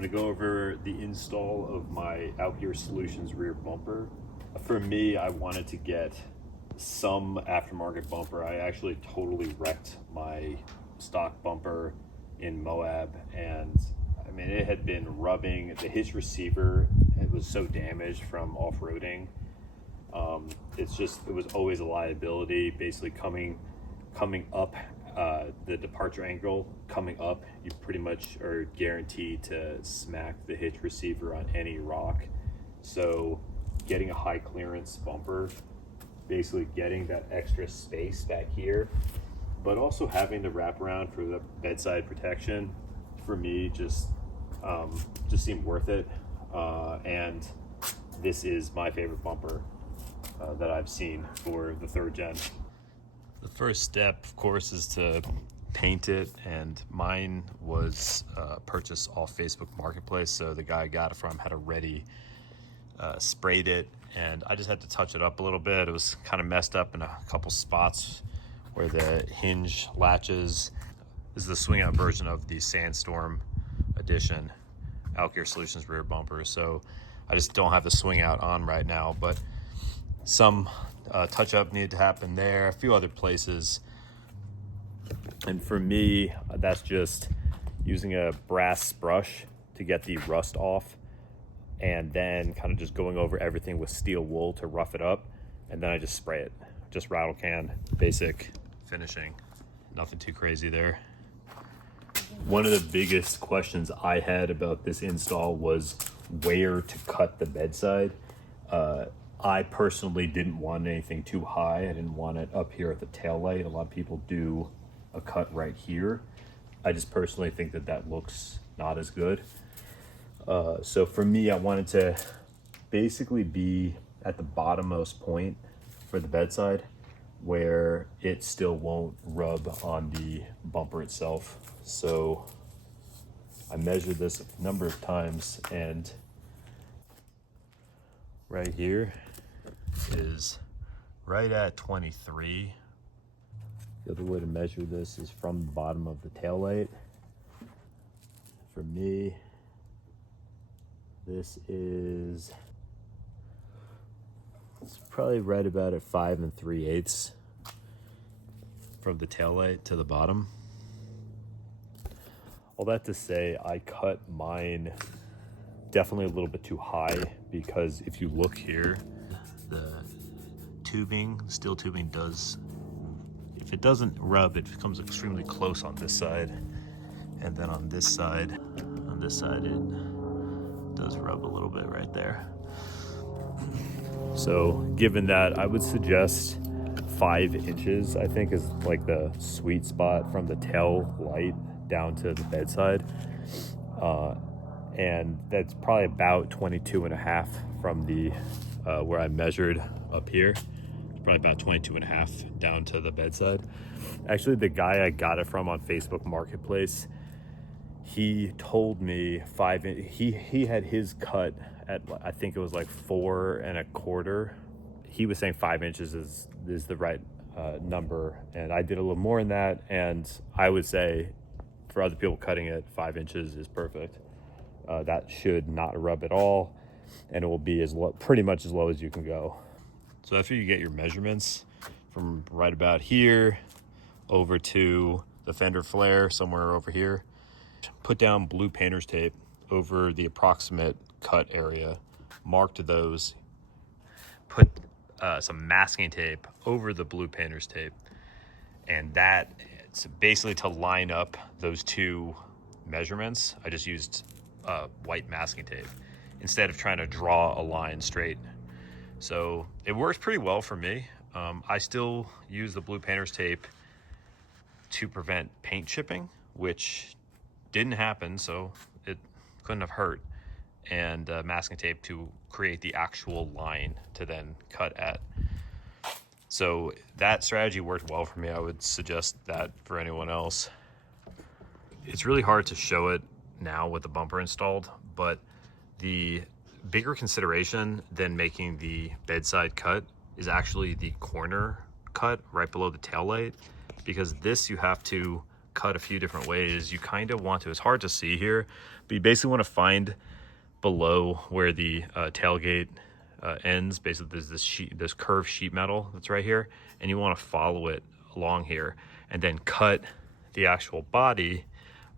I'm going to go over the install of my Outgear Solutions rear bumper. For me, I wanted to get some aftermarket bumper. I actually totally wrecked my stock bumper in Moab, and I mean, it had been rubbing. The hitch receiver, it was so damaged from off-roading. It was always a liability. Basically coming up, the departure angle coming up, you pretty much are guaranteed to smack the hitch receiver on any rock. So getting a high clearance bumper, basically getting that extra space back here, but also having the wraparound for the bedside protection, for me just seemed worth it. And this is my favorite bumper that I've seen for the 3rd gen. The first step, of course, is to paint it, and mine was purchased off Facebook Marketplace. So the guy I got it from had already sprayed it, and I just had to touch it up a little bit. It was kind of messed up in a couple spots where the hinge latches. This is the swing out version of the Sandstorm edition Outgear Solutions rear bumper. So I just don't have the swing out on right now, but some touch up needed to happen there, a few other places. And for me, that's just using a brass brush to get the rust off, and then kind of just going over everything with steel wool to rough it up, and then I just spray it. Just rattle can, basic finishing, nothing too crazy there. One of the biggest questions I had about this install was where to cut the bedside. I personally didn't want anything too high. I didn't want it up here at the tail light. A lot of people do a cut right here. I just personally think that looks not as good. So for me, I wanted to basically be at the bottommost point for the bedside, where it still won't rub on the bumper itself. So I measured this a number of times, and right here is right at 23. The other way to measure this is from the bottom of the tail light. For me, this is, it's probably right about at 5 3/8 from the tail light to the bottom. All that to say, I cut mine definitely a little bit too high, because if you look here, the tubing, steel tubing does, if it doesn't rub, it becomes extremely close on this side, and then on this side it does rub a little bit right there. So given that, I would suggest 5 inches, I think, is like the sweet spot from the tail light down to the bedside. And that's probably about 22.5 from the where I measured up here. It's probably about 22.5 down to the bedside. Actually, the guy I got it from on Facebook Marketplace, he told me he had his cut at, I think it was like 4 1/4. He was saying 5 inches is the right number, and I did a little more than that. And I would say for other people cutting it, 5 inches is perfect. That should not rub at all, and it will be as low, pretty much as low as you can go. So after you get your measurements from right about here over to the fender flare somewhere over here, put down blue painter's tape over the approximate cut area, marked those, put some masking tape over the blue painter's tape, and that it's basically to line up those two measurements. I just used white masking tape instead of trying to draw a line straight. So it works pretty well for me. I still use the blue painter's tape to prevent paint chipping, which didn't happen, so it couldn't have hurt, and masking tape to create the actual line to then cut at. So that strategy worked well for me. I would suggest that for anyone else. It's really hard to show it now with the bumper installed, but the bigger consideration than making the bedside cut is actually the corner cut right below the taillight, because this you have to cut a few different ways. You kind of want to, it's hard to see here, but you basically want to find below where the tailgate ends. Basically there's this curved sheet metal that's right here, and you want to follow it along here and then cut the actual body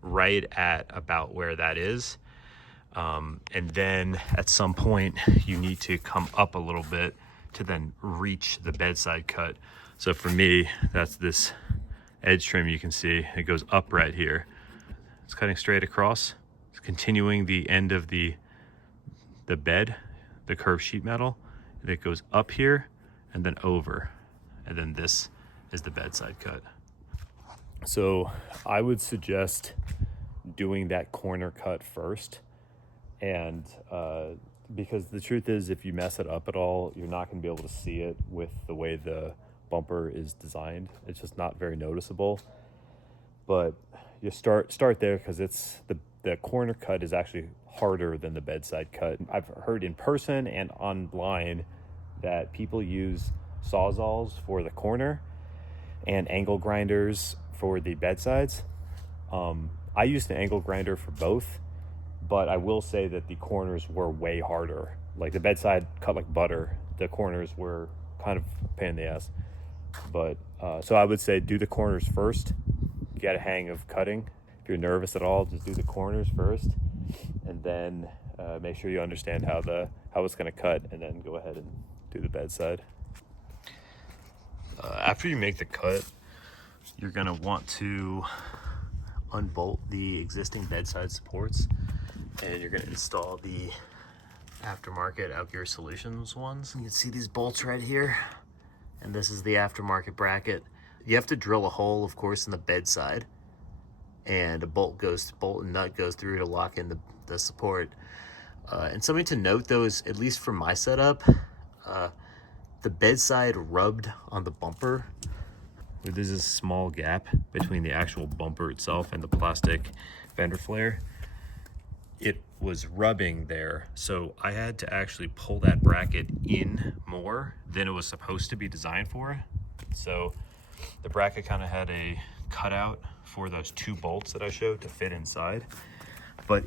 right at about where that is. And then at some point you need to come up a little bit to then reach the bedside cut. So for me, that's this edge trim. You can see it goes up right here. It's cutting straight across. It's continuing the end of the bed, the curved sheet metal. And it goes up here and then over. And then this is the bedside cut. So I would suggest doing that corner cut first. And because the truth is, if you mess it up at all, you're not going to be able to see it with the way the bumper is designed. It's just not very noticeable. But you start there, because it's the corner cut is actually harder than the bedside cut. I've heard in person and online that people use sawzalls for the corner and angle grinders for the bedsides. I used an angle grinder for both, but I will say that the corners were way harder. Like the bedside cut like butter. The corners were kind of a pain in the ass. But so I would say do the corners first. Get a hang of cutting. If you're nervous at all, just do the corners first, and then make sure you understand how it's going to cut, and then go ahead and do the bedside. After you make the cut, you're going to want to unbolt the existing bedside supports, and you're going to install the aftermarket Outgear Solutions ones. You can see these bolts right here, and this is the aftermarket bracket. You have to drill a hole, of course, in the bedside, and a bolt and nut goes through to lock in the support. And something to note though is, at least for my setup, the bedside rubbed on the bumper. There's a small gap between the actual bumper itself and the plastic fender flare. It was rubbing there, so I had to actually pull that bracket in more than it was supposed to be designed for. So the bracket kind of had a cutout for those two bolts that I showed to fit inside. But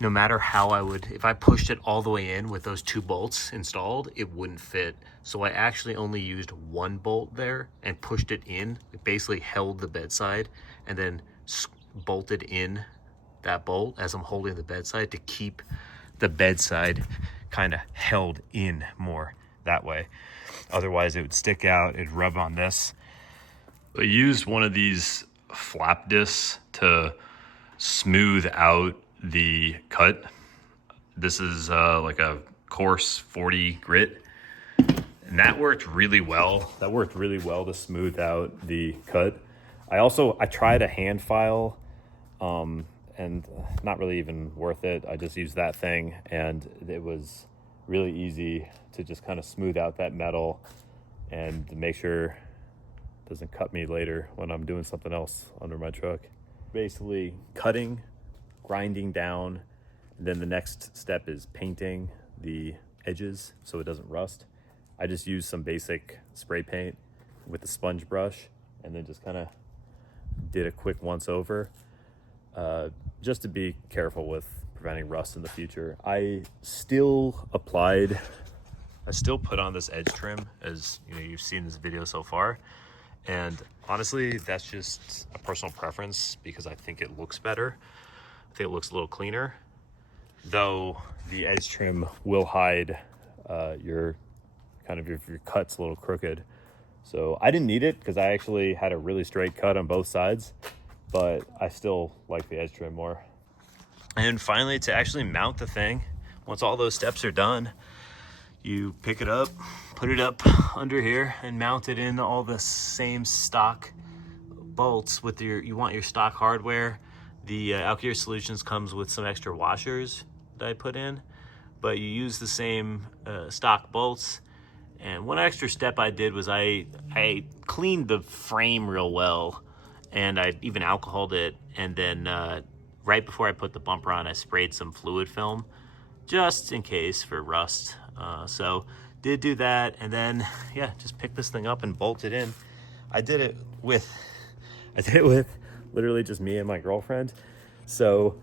no matter how if I pushed it all the way in with those two bolts installed, it wouldn't fit. So I actually only used one bolt there and pushed it in. It basically held the bedside, and then bolted in that bolt as I'm holding the bedside to keep the bedside kind of held in more that way. Otherwise it would stick out, it'd rub on this. I used one of these flap discs to smooth out the cut. This is like a coarse 40 grit, and that worked really well. That worked really well to smooth out the cut. I tried a hand file, and not really even worth it. I just used that thing, and it was really easy to just kind of smooth out that metal and make sure it doesn't cut me later when I'm doing something else under my truck. Basically cutting, grinding down, and then the next step is painting the edges so it doesn't rust. I just used some basic spray paint with the sponge brush, and then just kind of did a quick once over, just to be careful with preventing rust in the future. I still put on this edge trim, as you know, you've seen this video so far. And honestly, that's just a personal preference, because I think it looks better. I think it looks a little cleaner, though the edge trim will hide your cut's a little crooked. So I didn't need it, because I actually had a really straight cut on both sides, but I still like the edge trim more. And finally, to actually mount the thing, once all those steps are done, you pick it up, put it up under here, and mount it in all the same stock bolts with you want your stock hardware. The Outgear Solutions comes with some extra washers that I put in, but you use the same stock bolts. And one extra step I did was I cleaned the frame real well, and I even alcoholed it, and then right before I put the bumper on, I sprayed some fluid film just in case for rust. So did do that, and then just pick this thing up and bolt it in. I did it with literally just me and my girlfriend. So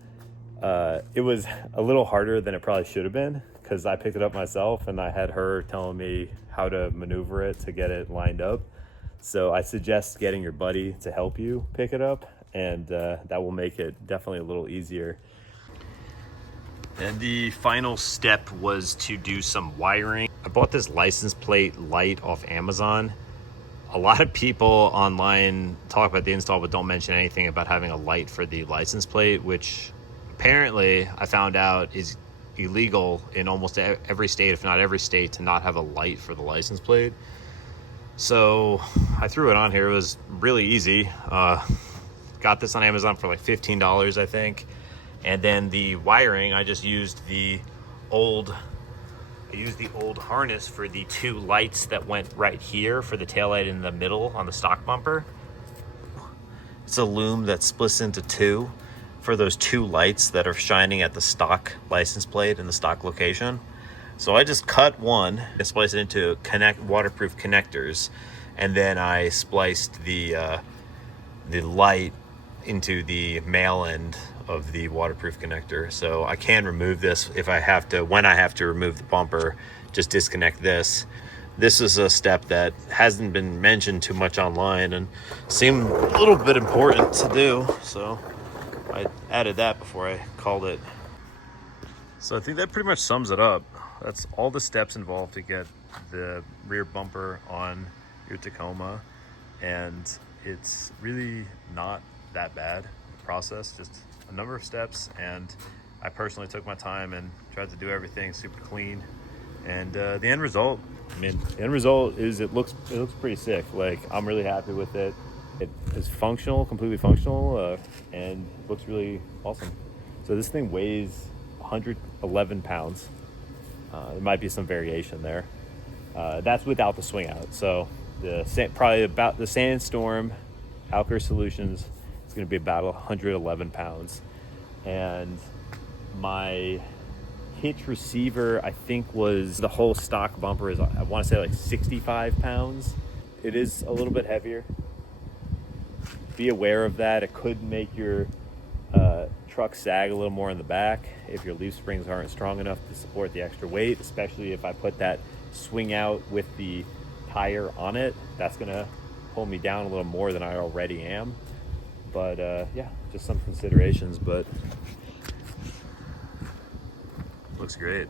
it was a little harder than it probably should have been, because I picked it up myself and I had her telling me how to maneuver it to get it lined up. So I suggest getting your buddy to help you pick it up, and that will make it definitely a little easier. And the final step was to do some wiring. I bought this license plate light off Amazon. A lot of people online talk about the install but don't mention anything about having a light for the license plate, which apparently I found out is illegal in almost every state, if not every state, to not have a light for the license plate. So I threw it on here. It was really easy. Got this on Amazon for like $15, I think. And then the wiring, I just used the old harness for the two lights that went right here for the taillight in the middle on the stock bumper. It's a loom that splits into two for those two lights that are shining at the stock license plate in the stock location. So I just cut one and spliced it into waterproof connectors, and then I spliced the light into the male end of the waterproof connector. So I can remove this if I have to. When I have to remove the bumper, just disconnect this. This is a step that hasn't been mentioned too much online and seemed a little bit important to do, so I added that before I called it. So I think that pretty much sums it up. That's all the steps involved to get the rear bumper on your Tacoma, and it's really not that bad process, just a number of steps, and I personally took my time and tried to do everything super clean. And the end result, is it looks pretty sick. Like, I'm really happy with it. It is functional, completely functional, and looks really awesome. So this thing weighs 111 pounds. There might be some variation there. That's without the swing out. So probably about the Sandstorm Outgear Solutions is going to be about 111 pounds. And my hitch receiver, I think, was the whole stock bumper is, I want to say, like 65 pounds. It is a little bit heavier. Be aware of that. It could make your truck sag a little more in the back if your leaf springs aren't strong enough to support the extra weight, especially if I put that swing out with the tire on it. That's gonna pull me down a little more than I already am. But yeah, just some considerations, but looks great.